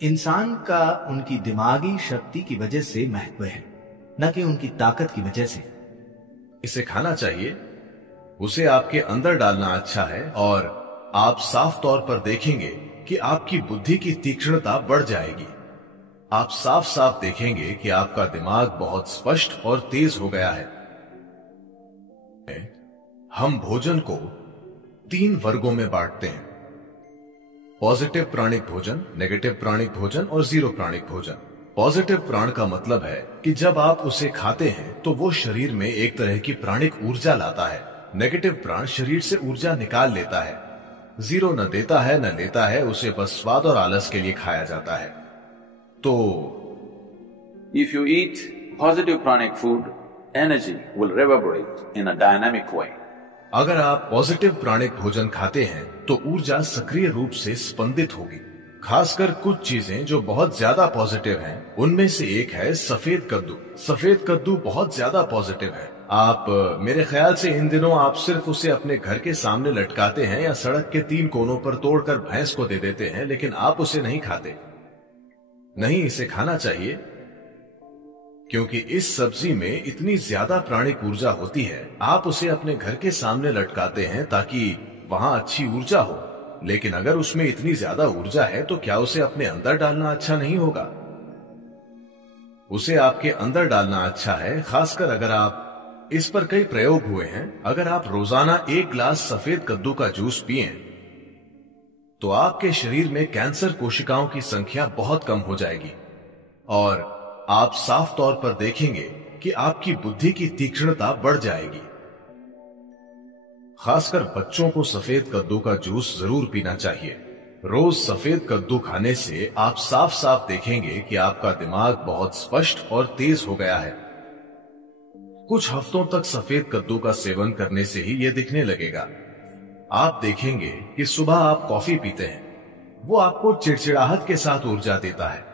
इंसान का उनकी दिमागी शक्ति की वजह से महत्व है, न कि उनकी ताकत की वजह से। इसे खाना चाहिए, उसे आपके अंदर डालना अच्छा है और आप साफ तौर पर देखेंगे कि आपकी बुद्धि की तीक्ष्णता बढ़ जाएगी। आप साफ साफ देखेंगे कि आपका दिमाग बहुत स्पष्ट और तेज हो गया है। हम भोजन को 3 वर्गों में बांटते हैं: पॉजिटिव प्राणिक भोजन, नेगेटिव प्राणिक भोजन और जीरो प्राणिक भोजन। पॉजिटिव प्राण का मतलब है कि जब आप उसे खाते हैं तो वो शरीर में एक तरह की प्राणिक ऊर्जा लाता है। नेगेटिव प्राण शरीर से ऊर्जा निकाल लेता है। जीरो न देता है न लेता है, उसे बस स्वाद और आलस के लिए खाया जाता है। तो if you eat positive pranic food, energy will reverberate in a dynamic way. अगर आप पॉजिटिव प्राणिक भोजन खाते हैं तो ऊर्जा सक्रिय रूप से स्पंदित होगी। खासकर कुछ चीजें जो बहुत ज्यादा पॉजिटिव हैं, उनमें से एक है सफेद कद्दू। सफेद कद्दू बहुत ज्यादा पॉजिटिव है। आप मेरे ख्याल से इन दिनों आप सिर्फ उसे अपने घर के सामने लटकाते हैं या सड़क के 3 कोनों पर तोड़कर भैंस को दे देते हैं, लेकिन आप उसे नहीं खाते। नहीं, इसे खाना चाहिए, क्योंकि इस सब्जी में इतनी ज्यादा प्राणिक ऊर्जा होती है। आप उसे अपने घर के सामने लटकाते हैं ताकि वहां अच्छी ऊर्जा हो, लेकिन अगर उसमें इतनी ज्यादा ऊर्जा है तो क्या उसे अपने अंदर डालना अच्छा नहीं होगा? उसे आपके अंदर डालना अच्छा है, खासकर अगर आप इस पर कई प्रयोग हुए हैं। अगर आप रोजाना 1 गिलास सफेद कद्दू का जूस पिएं, तो आपके शरीर में कैंसर कोशिकाओं की संख्या बहुत कम हो जाएगी और आप साफ तौर पर देखेंगे कि आपकी बुद्धि की तीक्ष्णता बढ़ जाएगी। खासकर बच्चों को सफेद कद्दू का जूस जरूर पीना चाहिए। रोज सफेद कद्दू खाने से आप साफ साफ देखेंगे कि आपका दिमाग बहुत स्पष्ट और तेज हो गया है। कुछ हफ्तों तक सफेद कद्दू का सेवन करने से ही यह दिखने लगेगा। आप देखेंगे कि सुबह आप कॉफी पीते हैं, वो आपको चिड़चिड़ाहट के साथ ऊर्जा देता है।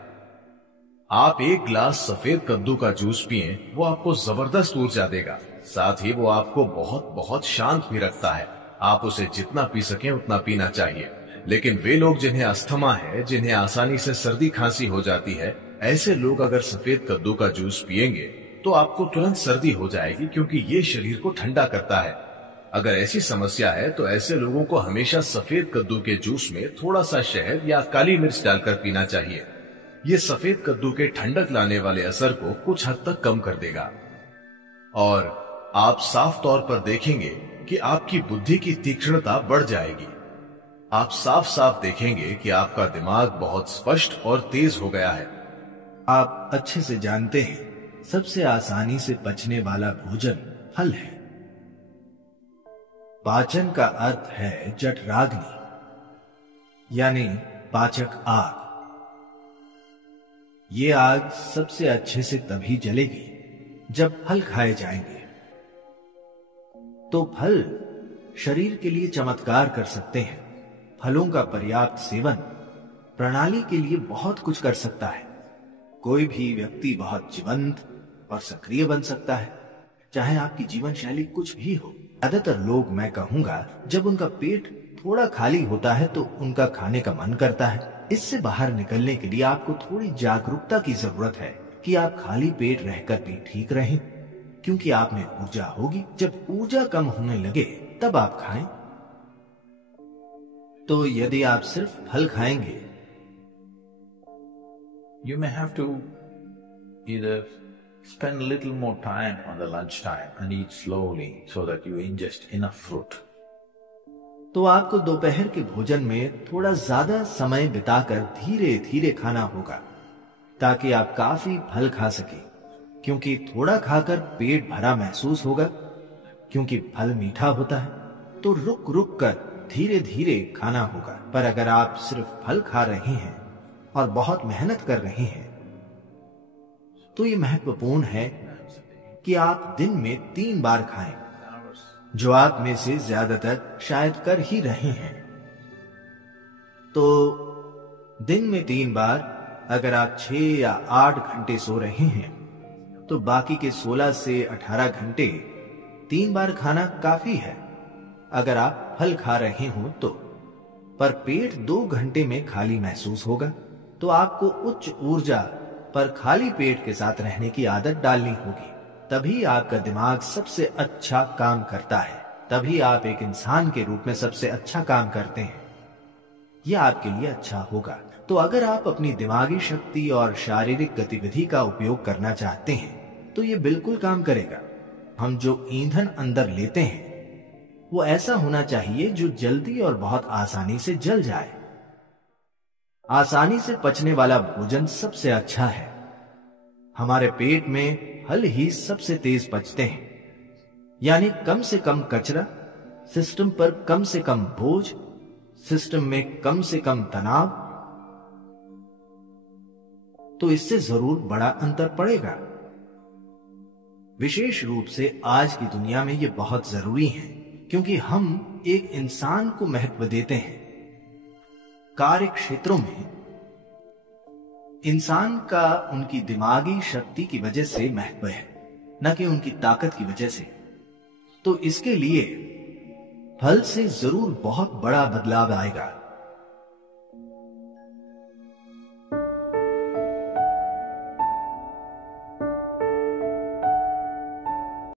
आप 1 गिलास सफेद कद्दू का जूस पिएं, वो आपको जबरदस्त ऊर्जा देगा। साथ ही वो आपको बहुत बहुत शांत भी रखता है। आप उसे जितना पी सकें उतना पीना चाहिए। लेकिन वे लोग जिन्हें अस्थमा है, जिन्हें आसानी से सर्दी खांसी हो जाती है, ऐसे लोग अगर सफेद कद्दू का जूस पिएंगे तो आपको तुरंत सर्दी हो जाएगी, क्योंकि ये शरीर को ठंडा करता है। अगर ऐसी समस्या है तो ऐसे लोगों को हमेशा सफेद कद्दू के जूस में थोड़ा सा शहद या काली मिर्च डालकर पीना चाहिए। ये सफेद कद्दू के ठंडक लाने वाले असर को कुछ हद तक कम कर देगा और आप साफ तौर पर देखेंगे कि आपकी बुद्धि की तीक्ष्णता बढ़ जाएगी। आप साफ साफ देखेंगे कि आपका दिमाग बहुत स्पष्ट और तेज हो गया है। आप अच्छे से जानते हैं, सबसे आसानी से पचने वाला भोजन फल है। पाचन का अर्थ है जठराग्नि, यानी पाचक आग। ये आग सबसे अच्छे से तभी जलेगी जब फल खाए जाएंगे। तो फल शरीर के लिए चमत्कार कर सकते हैं। फलों का पर्याप्त सेवन प्रणाली के लिए बहुत कुछ कर सकता है। कोई भी व्यक्ति बहुत जीवंत और सक्रिय बन सकता है, चाहे आपकी जीवन शैली कुछ भी हो। ज्यादातर लोग, मैं कहूंगा, जब उनका पेट थोड़ा खाली होता है तो उनका खाने का मन करता है। इससे बाहर निकलने के लिए आपको थोड़ी जागरूकता की जरूरत है कि आप खाली पेट रहकर भी ठीक रहें, क्योंकि आप में ऊर्जा होगी। जब ऊर्जा कम होने लगे तब आप खाएं। तो यदि आप सिर्फ फल खाएंगे, You may have to either spend a little more time on the lunch time and eat slowly so that you ingest enough fruit. तो आपको दोपहर के भोजन में थोड़ा ज्यादा समय बिताकर धीरे धीरे खाना होगा, ताकि आप काफी फल खा सकें। क्योंकि थोड़ा खाकर पेट भरा महसूस होगा, क्योंकि फल मीठा होता है। तो रुक रुक कर धीरे धीरे खाना होगा। पर अगर आप सिर्फ फल खा रहे हैं और बहुत मेहनत कर रहे हैं, तो ये महत्वपूर्ण है कि आप दिन में 3 बार खाएं, जो आप में से ज्यादातर शायद कर ही रहे हैं। तो दिन में 3 बार, अगर आप 6 या 8 घंटे सो रहे हैं, तो बाकी के 16 से 18 घंटे 3 बार खाना काफी है, अगर आप फल खा रहे हो तो। पर पेट 2 घंटे में खाली महसूस होगा, तो आपको उच्च ऊर्जा पर खाली पेट के साथ रहने की आदत डालनी होगी। तभी आपका दिमाग सबसे अच्छा काम करता है, तभी आप एक इंसान के रूप में सबसे अच्छा काम करते हैं। यह आपके लिए अच्छा होगा। तो अगर आप अपनी दिमागी शक्ति और शारीरिक गतिविधि का उपयोग करना चाहते हैं तो यह बिल्कुल काम करेगा। हम जो ईंधन अंदर लेते हैं वो ऐसा होना चाहिए जो जल्दी और बहुत आसानी से जल जाए। आसानी से पचने वाला भोजन सबसे अच्छा है। हमारे पेट में फल ही सबसे तेज पचते हैं, यानी कम से कम कचरा, सिस्टम पर कम से कम बोझ, सिस्टम में कम से कम तनाव। तो इससे जरूर बड़ा अंतर पड़ेगा। विशेष रूप से आज की दुनिया में यह बहुत जरूरी है, क्योंकि हम एक इंसान को महत्व देते हैं। कार्य क्षेत्रों में इंसान का उनकी दिमागी शक्ति की वजह से महत्व है, न कि उनकी ताकत की वजह से। तो इसके लिए फल से जरूर बहुत बड़ा बदलाव आएगा।